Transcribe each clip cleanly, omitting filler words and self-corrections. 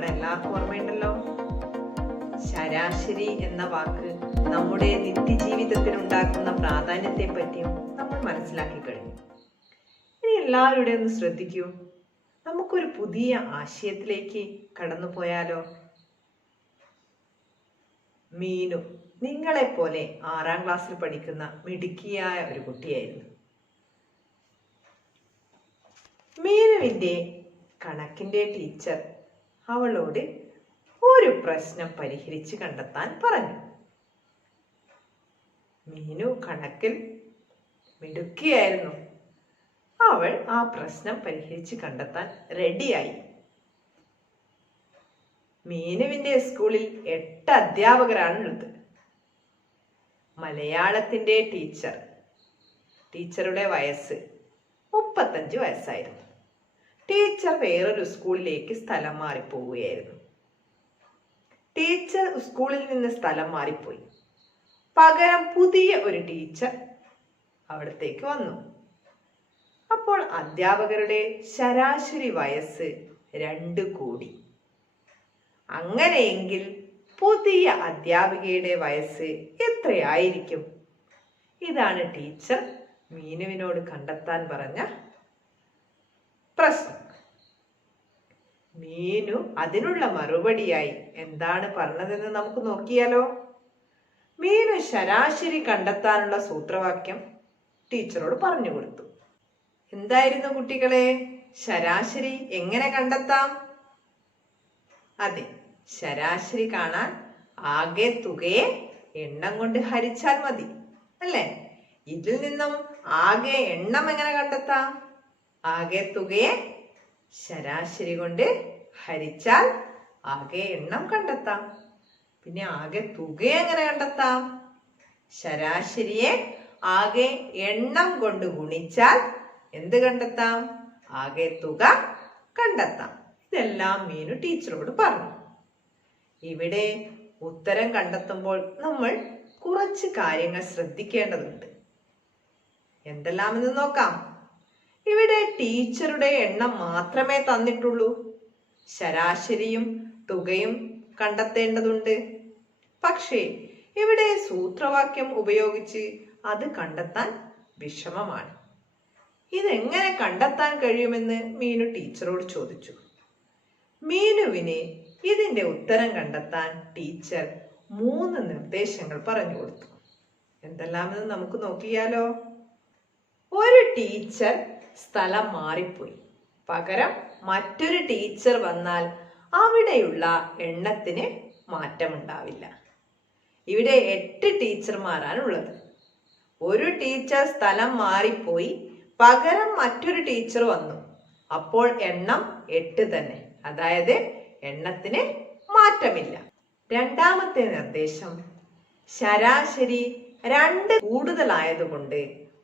പാഠം എല്ലാവർക്കും ഓർമ്മയുണ്ടല്ലോ. ശരാശരി എന്ന വാക്ക് നമ്മുടെ നിത്യജീവിതത്തിൽ ഉണ്ടാക്കുന്ന പ്രാധാന്യത്തെ പറ്റിയും നമ്മൾ മനസ്സിലാക്കി കഴിഞ്ഞു. ഇനി എല്ലാവരുടെ ഒന്ന് ശ്രദ്ധിക്കൂ. നമുക്കൊരു പുതിയ ആശയത്തിലേക്ക് കടന്നു പോയാലോ? മീനു നിങ്ങളെപ്പോലെ 6ാം ക്ലാസ്സിൽ പഠിക്കുന്ന മിടുക്കിയായ ഒരു കുട്ടിയായിരുന്നു. മീനുവിൻ്റെ കണക്കിൻ്റെ ടീച്ചർ അവളോട് ഒരു പ്രശ്നം പരിഹരിച്ച് കണ്ടെത്താൻ പറഞ്ഞു. മീനു കണക്കിൽ മിടുക്കിയായിരുന്നു. അവൾ ആ പ്രശ്നം പരിഹരിച്ച് കണ്ടെത്താൻ റെഡിയായി. മീനുവിൻ്റെ സ്കൂളിൽ 8 അധ്യാപകരാണുള്ളത്. മലയാളത്തിൻ്റെ ടീച്ചറുടെ വയസ്സ് 35 വയസ്സായിരുന്നു. ടീച്ചർ വേറൊരു സ്കൂളിലേക്ക് സ്ഥലം മാറിപ്പോവുകയായിരുന്നു. ടീച്ചർ സ്കൂളിൽ നിന്ന് സ്ഥലം മാറിപ്പോയി. പകരം പുതിയ ഒരു ടീച്ചർ അവിടത്തേക്ക് വന്നു. അപ്പോൾ അധ്യാപകരുടെ ശരാശരി വയസ്സ് 2 കൂടി. അങ്ങനെയെങ്കിൽ പുതിയ അധ്യാപികയുടെ വയസ്സ് എത്രയായിരിക്കും? ഇതാണ് ടീച്ചർ മീനുവിനോട് കണ്ടെത്താൻ പറഞ്ഞ പ്രശ്നം. മീനു അതിനുള്ള മറുപടിയായി എന്താണ് പറഞ്ഞതെന്ന് നമുക്ക് നോക്കിയാലോ. മീനു ശരാശരി കണ്ടെത്താനുള്ള സൂത്രവാക്യം ടീച്ചറോട് പറഞ്ഞു കൊടുത്തു. എന്തായിരുന്നു കുട്ടികളെ? ശരാശരി എങ്ങനെ കണ്ടെത്താം? അതെ, ശരാശരി കാണാൻ ആകെ തുകയെ എണ്ണം കൊണ്ട് ഹരിച്ചാൽ മതി, അല്ലേ? ഇതിൽ നിന്നും ആകെ എണ്ണം എങ്ങനെ കണ്ടെത്താം? ആകെ തുകയെ ശരാശരി കൊണ്ട് ഹരിച്ചാൽ ആകെ എണ്ണം കണ്ടെത്താം. പിന്നെ ആകെ തുക എങ്ങനെ കണ്ടെത്താം? ശരാശരിയെ ആകെ എണ്ണം കൊണ്ട് ഗുണിച്ചാൽ എന്ത് കണ്ടെത്താം? ആകെ തുക കണ്ടെത്താം. ഇതെല്ലാം മീനു ടീച്ചറോട് പറഞ്ഞു. ഇവിടെ ഉത്തരം കണ്ടെത്തുമ്പോൾ നമ്മൾ കുറച്ച് കാര്യങ്ങൾ ശ്രദ്ധിക്കേണ്ടതുണ്ട്. എന്തെല്ലാമെന്ന് നോക്കാം. ഇവിടെ ടീച്ചറുടെ എണ്ണം മാത്രമേ തന്നിട്ടുള്ളൂ. ശരാശരിയും തുകയും കണ്ടെത്തേണ്ടതുണ്ട്. പക്ഷേ ഇവിടെ സൂത്രവാക്യം ഉപയോഗിച്ച് അത് കണ്ടെത്താൻ വിഷമമാണ്. ഇതെങ്ങനെ കണ്ടെത്താൻ കഴിയുമെന്ന് മീനു ടീച്ചറോട് ചോദിച്ചു. മീനുവിന് ഇതിന്റെ ഉത്തരം കണ്ടെത്താൻ ടീച്ചർ 3 നിർദ്ദേശങ്ങൾ പറഞ്ഞു കൊടുത്തു. എന്തെല്ലാമെന്ന് നമുക്ക് നോക്കിയാലോ. ഒരു ടീച്ചർ സ്ഥലം മാറിപ്പോയി. പകരം മറ്റൊരു ടീച്ചർ വന്നാൽ അവിടെയുള്ള എണ്ണത്തിന് മാറ്റമുണ്ടാവില്ല. ഇവിടെ 8 ടീച്ചർമാരാണുള്ളത്. ഒരു ടീച്ചർ സ്ഥലം മാറിപ്പോയി, പകരം മറ്റൊരു ടീച്ചർ വന്നു. അപ്പോൾ എണ്ണം 8 തന്നെ. അതായത് എണ്ണത്തിന് മാറ്റമില്ല. രണ്ടാമത്തെ നിർദ്ദേശം, ശരാശരി 2 കൂടുതലായതുകൊണ്ട്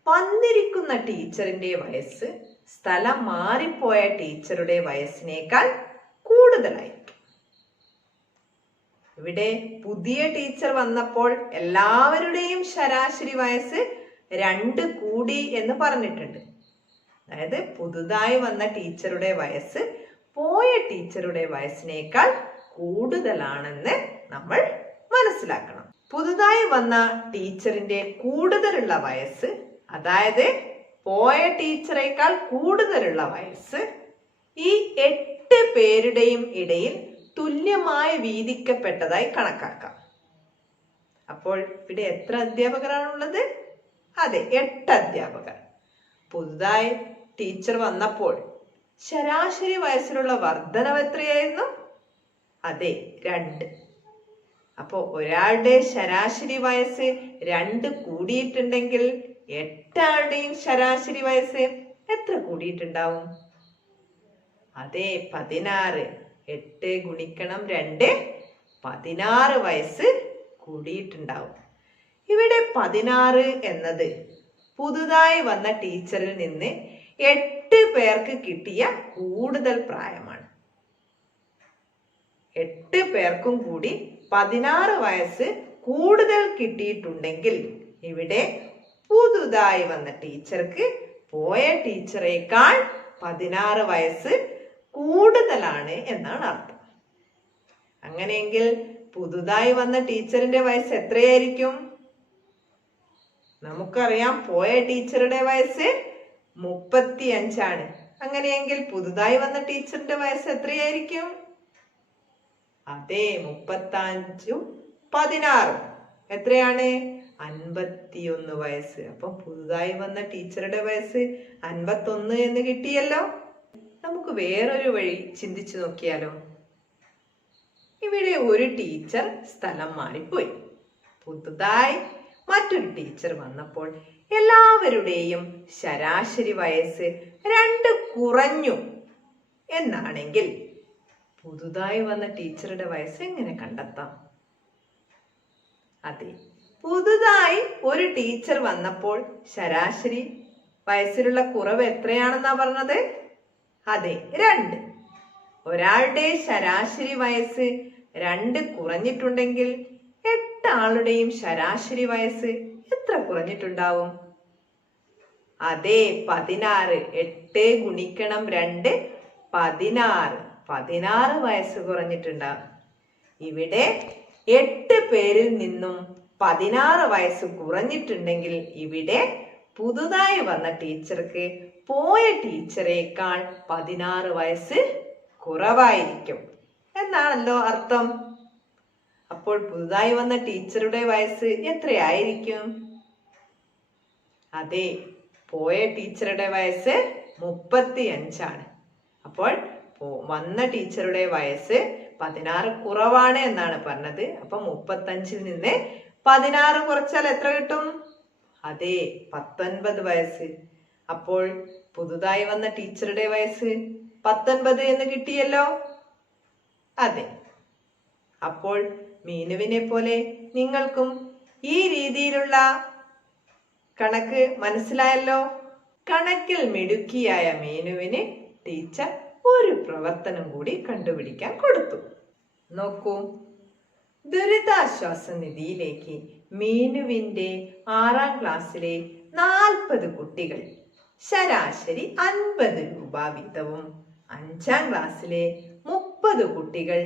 വന്നിരിക്കുന്ന ടീച്ചറിന്റെ വയസ്സ് സ്ഥലം മാറിപ്പോയ ടീച്ചറുടെ വയസ്സിനേക്കാൾ കൂടുതലായിരിക്കും. ഇവിടെ പുതിയ ടീച്ചർ വന്നപ്പോൾ എല്ലാവരുടെയും ശരാശരി വയസ്സ് 2 കൂടി എന്ന് പറഞ്ഞിട്ടുണ്ട്. അതായത് പുതുതായി വന്ന ടീച്ചറുടെ വയസ്സ് പോയ ടീച്ചറുടെ വയസ്സിനേക്കാൾ കൂടുതലാണെന്ന് നമ്മൾ മനസ്സിലാക്കണം. പുതുതായി വന്ന ടീച്ചറിന്റെ കൂടുതലുള്ള വയസ്സ്, അതായത് പോയ ടീച്ചറേക്കാൾ കൂടുതലുള്ള വയസ്സ്, ഈ 8 പേരുടെയും ഇടയിൽ തുല്യമായി വീതിക്കപ്പെട്ടതായി കണക്കാക്കാം. അപ്പോൾ ഇവിടെ എത്ര അധ്യാപകരാണുള്ളത്? അതെ, 8 അധ്യാപകർ. പുതുതായി ടീച്ചർ വന്നപ്പോൾ ശരാശരി വയസ്സിലുള്ള വർധനവ് എത്രയായിരുന്നു? അതെ, 2. അപ്പോൾ ഒരാളുടെ ശരാശരി വയസ്സ് 2 കൂടിയിട്ടുണ്ടെങ്കിൽ 8 ആളുടെയും ശരാശരി വയസ്സ് എത്ര കൂടിയിട്ടുണ്ടാവും? അതെ, 16. 8 ഗുണിക്കണം 2, 16 വയസ്സ് കൂടിയിട്ടുണ്ടാവും. ഇവിടെ 16 എന്നത് പുതുതായി വന്ന ടീച്ചറിൽ നിന്ന് 8 പേർക്ക് കിട്ടിയ കൂടുതൽ പ്രായമാണ്. 8 പേർക്കും കൂടി 16 വയസ്സ് കൂടുതൽ കിട്ടിയിട്ടുണ്ടെങ്കിൽ ഇവിടെ പുതുതായി വന്ന ടീച്ചർക്ക് പോയ ടീച്ചറേക്കാൾ 16 വയസ്സ് കൂടുതലാണ് എന്നാണ് അർത്ഥം. അങ്ങനെയെങ്കിൽ പുതുതായി വന്ന ടീച്ചറിന്റെ വയസ്സ് എത്രയായിരിക്കും? നമുക്കറിയാം, പോയ ടീച്ചറുടെ വയസ്സ് 35. അങ്ങനെയെങ്കിൽ പുതുതായി വന്ന ടീച്ചറിന്റെ വയസ്സ് എത്രയായിരിക്കും? അതെ, 35ഉം 16ഉം എത്രയാണ്? 51 വയസ്സ്. അപ്പം പുതുതായി വന്ന ടീച്ചറുടെ വയസ്സ് 51 എന്ന് കിട്ടിയല്ലോ. നമുക്ക് വേറൊരു വഴി ചിന്തിച്ചു നോക്കിയാലോ? ഇവിടെ ഒരു ടീച്ചർ സ്ഥലം മാറിപ്പോയി. പുതുതായി മറ്റൊരു ടീച്ചർ വന്നപ്പോൾ എല്ലാവരുടെയും ശരാശരി വയസ്സ് 2 കുറഞ്ഞു എന്നാണെങ്കിൽ പുതുതായി വന്ന ടീച്ചറുടെ വയസ്സ് എങ്ങനെ കണ്ടെത്താം? അതെ, പുതുതായി ഒരു ടീച്ചർ വന്നപ്പോൾ ശരാശരി വയസ്സിലുള്ള കുറവ് എത്രയാണെന്നാ പറഞ്ഞത്? അതെ, 2. ഒരാളുടെ ശരാശരി വയസ്സ് 2 കുറഞ്ഞിട്ടുണ്ടെങ്കിൽ 8 ആളുടെയും ശരാശരി വയസ്സ് എത്ര കുറഞ്ഞിട്ടുണ്ടാവും? അതെ, 16. 8 ഗുണിക്കണം 2 16. 16 വയസ്സ് കുറഞ്ഞിട്ടുണ്ടാവും. ഇവിടെ 8 പേരിൽ നിന്നും 16 വയസ്സ് കുറഞ്ഞിട്ടുണ്ടെങ്കിൽ ഇവിടെ പുതുതായി വന്ന ടീച്ചർക്ക് പോയ ടീച്ചറേക്കാൾ 16 വയസ്സ് കുറവായിരിക്കും എന്നാണല്ലോ അർത്ഥം. അപ്പോൾ പുതുതായി വന്ന ടീച്ചറുടെ വയസ്സ് എത്രയായിരിക്കും? അതെ, പോയ ടീച്ചറുടെ വയസ്സ് 35. അപ്പോൾ വന്ന ടീച്ചറുടെ വയസ്സ് 16 കുറവാണ് എന്നാണ് പറഞ്ഞത്. അപ്പൊ 35ൽ നിന്ന് 16 കുറച്ചാൽ എത്ര കിട്ടും? അതെ, 19 വയസ്സ്. അപ്പോൾ പുതുതായി വന്ന ടീച്ചറുടെ വയസ്സ് 19 എന്ന് കിട്ടിയല്ലോ. അതെ, അപ്പോൾ മീനുവിനെ പോലെ നിങ്ങൾക്കും ഈ രീതിയിലുള്ള കണക്ക് മനസ്സിലായല്ലോ. കണക്കിൽ മിടുക്കിയായ മീനുവിന് ടീച്ചർ ഒരു പ്രവർത്തനം കൂടി കണ്ടുപിടിക്കാൻ കൊടുത്തു. നോക്കൂ, ദുരിതാശ്വാസ നിധിയിലേക്ക് മീനുവിന്റെ 6ാം ക്ലാസ്സിലെ 40 കുട്ടികൾ ശരാശരി 50 രൂപ വീതവും 5ാം ക്ലാസ്സിലെ 30 കുട്ടികൾ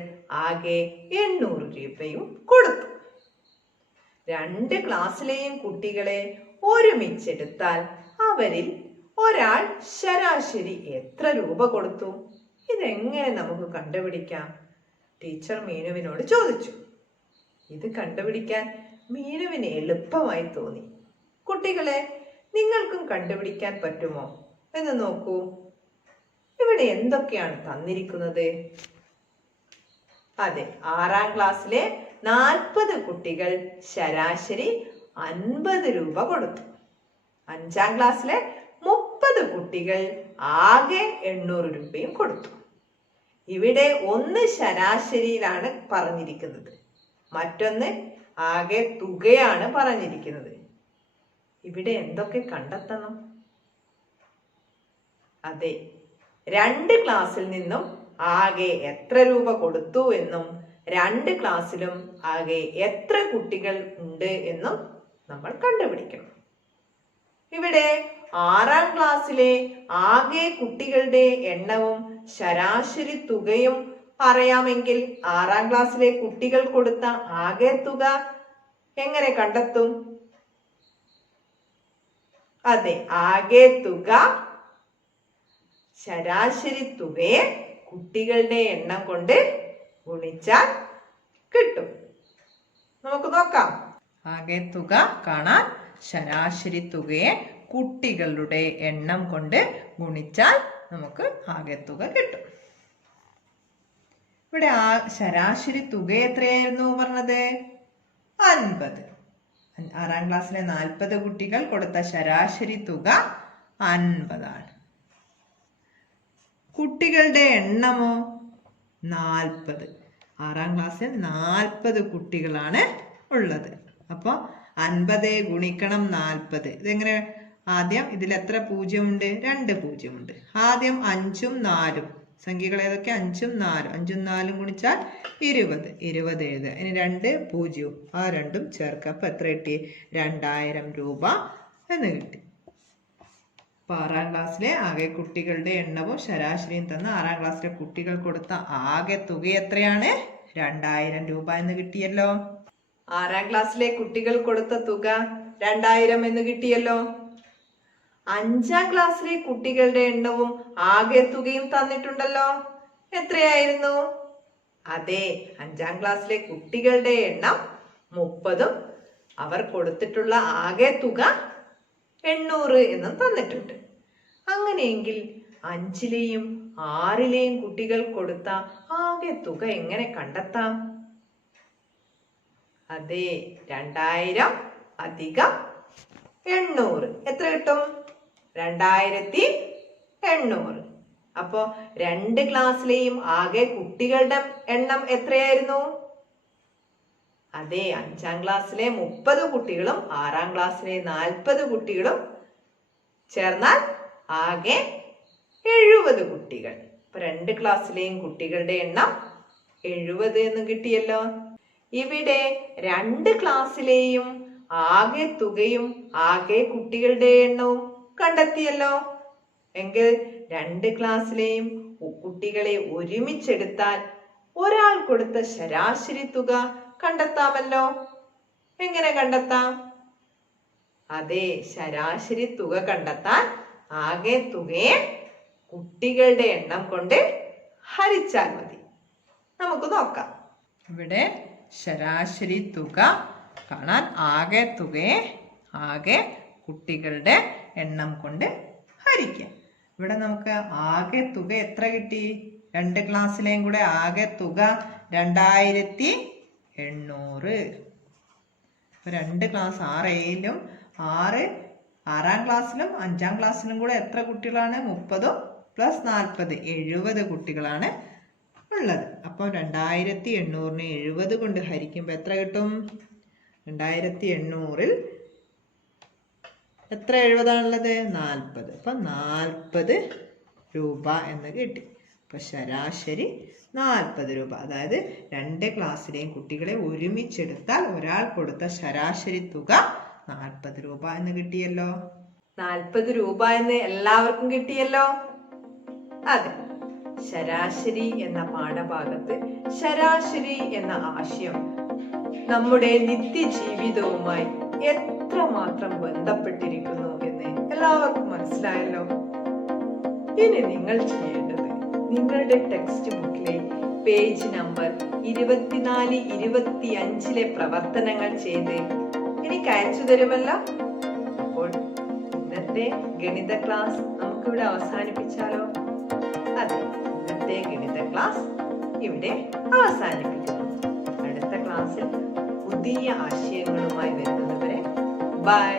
ആകെ 800 രൂപയും കൊടുത്തു. 2 ക്ലാസ്സിലെയും കുട്ടികളെ ഒരുമിച്ചെടുത്താൽ അവരിൽ ഒരാൾ ശരാശരി എത്ര രൂപ കൊടുത്തു? ഇതെങ്ങനെ നമുക്ക് കണ്ടുപിടിക്കാം? ടീച്ചർ മീനുവിനോട് ചോദിച്ചു. ഇത് കണ്ടുപിടിക്കാൻ മീനുവിന് എളുപ്പമായി തോന്നി. കുട്ടികളെ, നിങ്ങൾക്കും കണ്ടുപിടിക്കാൻ പറ്റുമോ എന്ന് നോക്കൂ. ഇവിടെ എന്തൊക്കെയാണ് തന്നിരിക്കുന്നത്? അതെ, 6ാം ക്ലാസ്സിലെ 40 കുട്ടികൾ ശരാശരി 50 രൂപ കൊടുത്തു. 5ാം ക്ലാസ്സിലെ 30 കുട്ടികൾ ആകെ 800 രൂപയും കൊടുത്തു. ഇവിടെ ഒന്ന് ശരാശരിയിലാണ് പറഞ്ഞിരിക്കുന്നത്, മറ്റൊന്ന് ആകെ തുകയാണ് പറഞ്ഞിരിക്കുന്നത്. ഇവിടെ എന്തൊക്കെ കണ്ടെത്തണം? അതെ, 2 ക്ലാസ്സിൽ നിന്നും ആകെ എത്ര രൂപ കൊടുത്തു എന്നും 2 ക്ലാസ്സിലും ആകെ എത്ര കുട്ടികൾ ഉണ്ട് എന്നും നമ്മൾ കണ്ടുപിടിക്കണം. ഇവിടെ 6ാം ക്ലാസ്സിലെ ആകെ കുട്ടികളുടെ എണ്ണവും ശരാശരി തുകയും അറിയാമെങ്കിൽ 6ാം ക്ലാസ്സിലെ കുട്ടികൾ കൊടുത്ത ആകെ തുക എങ്ങനെ കണ്ടെത്തും? അതെ, ആകെ തുക ശരാശരി തുകയെ കുട്ടികളുടെ എണ്ണം കൊണ്ട് ഗുണിച്ചാൽ കിട്ടും. നമുക്ക് നോക്കാം. ആകെ തുക കാണാൻ ശരാശരി തുകയെ കുട്ടികളുടെ എണ്ണം കൊണ്ട് ഗുണിച്ചാൽ നമുക്ക് ആകെ തുക കിട്ടും. ഇവിടെ ശരാശരി തുക എത്രയായിരുന്നു പറഞ്ഞത്? 50. 6ാം ക്ലാസ്സിലെ 40 കുട്ടികൾ കൊടുത്ത ശരാശരി തുക 50 ആണ്. കുട്ടികളുടെ എണ്ണമോ 40. 6ാം ക്ലാസ്സിൽ 40 കുട്ടികളാണ് ഉള്ളത്. അപ്പോൾ 50 ഗുണിക്കണം 40. ഇതെങ്ങനെ? ആദ്യം ഇതിൽ എത്ര പൂജ്യമുണ്ട്? 2 പൂജ്യമുണ്ട്. ആദ്യം 5ഉം 4ഉം സംഖ്യകൾ ഏതൊക്കെ? 5ഉം 4ഉം. 5ഉം 4ഉം ഗുണിച്ചാൽ 20. 20 എഴുതുക. ഇനി 2 പൂജ്യവും ആ 2ഉം ചേർക്കുക. അപ്പം എത്ര കിട്ടി? 2000 രൂപ എന്ന് കിട്ടി. അപ്പോൾ 6ാം ക്ലാസ്സിലെ ആകെ കുട്ടികളുടെ എണ്ണവും ശരാശരിയും തന്ന 6ാം ക്ലാസ്സിലെ കുട്ടികൾ കൊടുത്ത ആകെ തുക എത്രയാണ്? 2000 രൂപ എന്ന് കിട്ടിയല്ലോ. 6ാം ക്ലാസ്സിലെ കുട്ടികൾ കൊടുത്ത തുക 2000 എന്ന് കിട്ടിയല്ലോ. 5ാം ക്ലാസ്സിലെ കുട്ടികളുടെ എണ്ണവും ആകെ തുകയും തന്നിട്ടുണ്ടല്ലോ. എത്രയായിരുന്നു? അതെ, 5ാം ക്ലാസ്സിലെ കുട്ടികളുടെ എണ്ണം 30ഉം അവർ കൊടുത്തിട്ടുള്ള ആകെ തുക 800 എന്നും തന്നിട്ടുണ്ട്. അങ്ങനെയെങ്കിൽ 5ലെയും 6ലെയും കുട്ടികൾ കൊടുത്ത ആകെ തുക എങ്ങനെ കണ്ടെത്താം? അതെ, 2000 അധികം 800 എത്ര കിട്ടും? 2800. അപ്പോ 2 ക്ലാസ്സിലെയും ആകെ കുട്ടികളുടെ എണ്ണം എത്രയായിരുന്നു? അതെ, 5ാം ക്ലാസ്സിലെ 30 കുട്ടികളും 6ാം ക്ലാസ്സിലെ 40 കുട്ടികളും ചേർന്നാൽ ആകെ 70 കുട്ടികൾ. അപ്പൊ 2 ക്ലാസ്സിലെയും കുട്ടികളുടെ എണ്ണം 70 എന്ന് കിട്ടിയല്ലോ. ഇവിടെ 2 ക്ലാസ്സിലെയും ആകെ തുകയും ആകെ കുട്ടികളുടെ എണ്ണവും കണ്ടെത്തിയല്ലോ. എങ്കിൽ 2 ക്ലാസ്സിലെയും കുട്ടികളെ ഒരുമിച്ചെടുത്താൽ ഒരാൾ കൊടുത്ത ശരാശരി തുക കണ്ടെത്താമല്ലോ. എങ്ങനെ കണ്ടെത്താം? അതെ, ശരാശരി തുക കണ്ടെത്താൻ ആകെ തുകയെ കുട്ടികളുടെ എണ്ണം കൊണ്ട് ഹരിച്ചാൽ മതി. നമുക്ക് നോക്കാം. ഇവിടെ ശരാശരി തുക കാണാൻ ആകെ തുകയെ ആകെ കുട്ടികളുടെ എണ്ണം കൊണ്ട് ഹരിക്കാം. ഇവിടെ നമുക്ക് ആകെ തുക എത്ര കിട്ടി? 2 ക്ലാസ്സിലെയും കൂടെ ആകെ തുക 2800. 2 ക്ലാസ് 6ലും 6ാം ക്ലാസ്സിലും 5ാം ക്ലാസ്സിലും കൂടെ എത്ര കുട്ടികളാണ്? 30 + 40 70 കുട്ടികളാണ് ഉള്ളത്. അപ്പോൾ 2800നെ 70 കൊണ്ട് ഹരിക്കുമ്പോൾ എത്ര കിട്ടും? 2800ൽ എത്ര 70 ആണുള്ളത്? 40. അപ്പം 40 രൂപ എന്ന് കിട്ടി. അപ്പം ശരാശരി 40 രൂപ. അതായത് 2 ക്ലാസ്സിലെയും കുട്ടികളെ ഒരുമിച്ചെടുത്താൽ ഒരാൾ കൊടുത്ത ശരാശരി തുക 40 രൂപ എന്ന് കിട്ടിയല്ലോ. 40 രൂപ എന്ന് എല്ലാവർക്കും കിട്ടിയല്ലോ. അതെ, ശരാശരി എന്ന പാഠഭാഗത്ത് ശരാശരി എന്ന ആശയം നമ്മുടെ നിത്യജീവിതവുമായി എത്രമാത്രം ബന്ധപ്പെട്ടിരിക്കുന്നു എന്ന് എല്ലാവർക്കും മനസ്സിലായല്ലോ. ഇനി നിങ്ങൾ ചെയ്യേണ്ടത് നിങ്ങളുടെ ടെക്സ്റ്റ് ബുക്കിലെ പേജ് നമ്പർ 24-25 പ്രവർത്തനങ്ങൾ ചെയ്ത് എനിക്ക് അയച്ചു തരുമല്ലോ. അപ്പോൾ ഇന്നത്തെ ഗണിത ക്ലാസ് നമുക്കിവിടെ അവസാനിപ്പിച്ചാലോ? അതെ, ഇന്നത്തെ ഗണിത ക്ലാസ് ഇവിടെ അവസാനിപ്പിക്കുന്നു. അടുത്ത ക്ലാസ്സിൽ പുതിയ ആശയങ്ങളുമായി വരുന്നതുവരെ ബൈ.